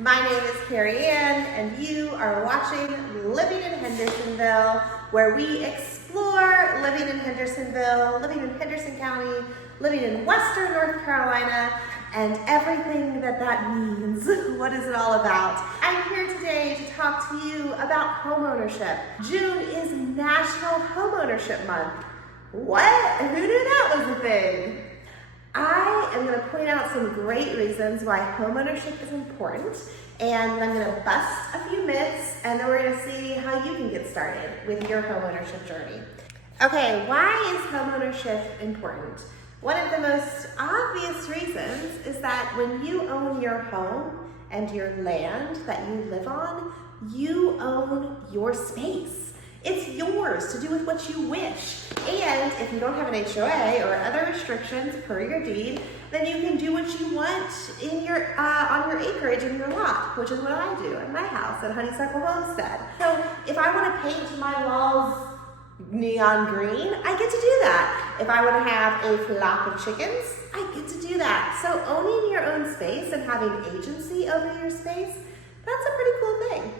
My name is Carrie Ann, and you are watching Living in Hendersonville, where we explore living in Hendersonville, living in Henderson County, living in Western North Carolina, and everything that means. What is it all about? I'm here today to talk to you about homeownership. June is National Homeownership Month. What? Who knew that was a thing? I am going to point out some great reasons why homeownership is important, and I'm going to bust a few myths, and then we're going to see how you can get started with your homeownership journey. Okay, why is homeownership important? One of the most obvious reasons is that when you own your home and your land that you live on, you own your space. It's yours to do with what you wish. And if you don't have an HOA or other restrictions per your deed, then you can do what you want in your on your acreage in your lot, which is what I do in my house at Honeysuckle Homestead. So if I want to paint my walls neon green, I get to do that. If I want to have a flock of chickens, I get to do that. So owning your own space and having agency over your space, that's a pretty cool thing.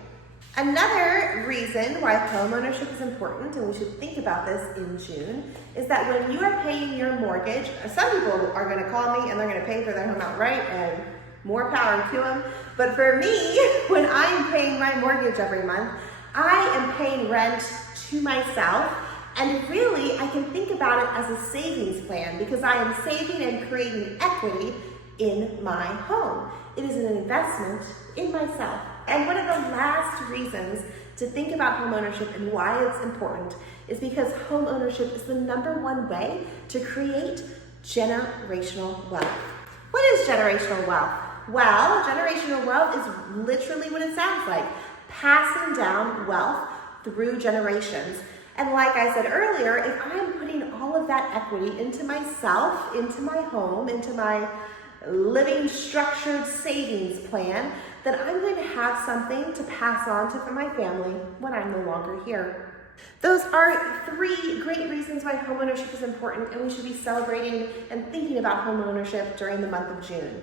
Another reason why homeownership is important, and we should think about this in June, is that when you are paying your mortgage, some people are going to call me and they're going to pay for their home outright, and more power to them. But for me, when I am paying my mortgage every month, I am paying rent to myself, and really I can think about it as a savings plan because I am saving and creating equity in my home. It is an investment in myself. And one of the last reasons to think about homeownership and why it's important is because homeownership is the #1 way to create generational wealth. What is generational wealth? Well, generational wealth is literally what it sounds like, passing down wealth through generations. And like I said earlier, if I'm putting all of that equity into myself, into my home, into my living structured savings plan, then I'm going to have something to pass on to my family when I'm no longer here. Those are 3 great reasons why homeownership is important, and we should be celebrating and thinking about homeownership during the month of June.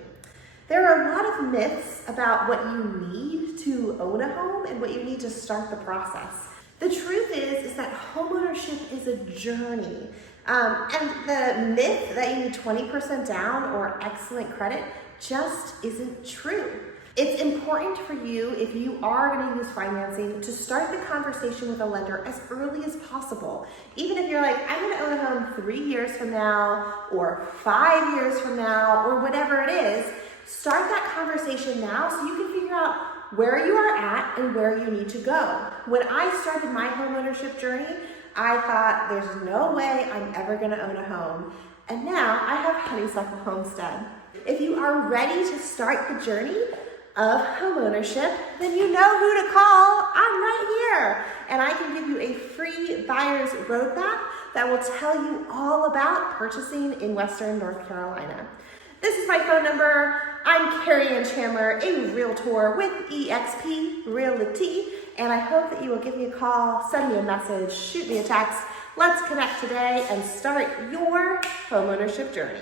There are a lot of myths about what you need to own a home and what you need to start the process. The truth is that homeownership is a journey. And the myth that you need 20% down or excellent credit just isn't true. It's important for you, if you are going to use financing, to start the conversation with a lender as early as possible. Even if you're like, I'm going to own a home 3 years from now or 5 years from now or whatever it is, start that conversation now so you can figure out where you are at and where you need to go. When I started my homeownership journey, I thought there's no way I'm ever going to own a home. And now I have Honeysuckle Homestead. If you are ready to start the journey of homeownership, then you know who to call. I'm right here. And I can give you a free buyer's roadmap that will tell you all about purchasing in Western North Carolina. This is my phone number. I'm Carrie Ann Chandler, a realtor with eXp Realty, and I hope that you will give me a call, send me a message, shoot me a text. Let's connect today and start your homeownership journey.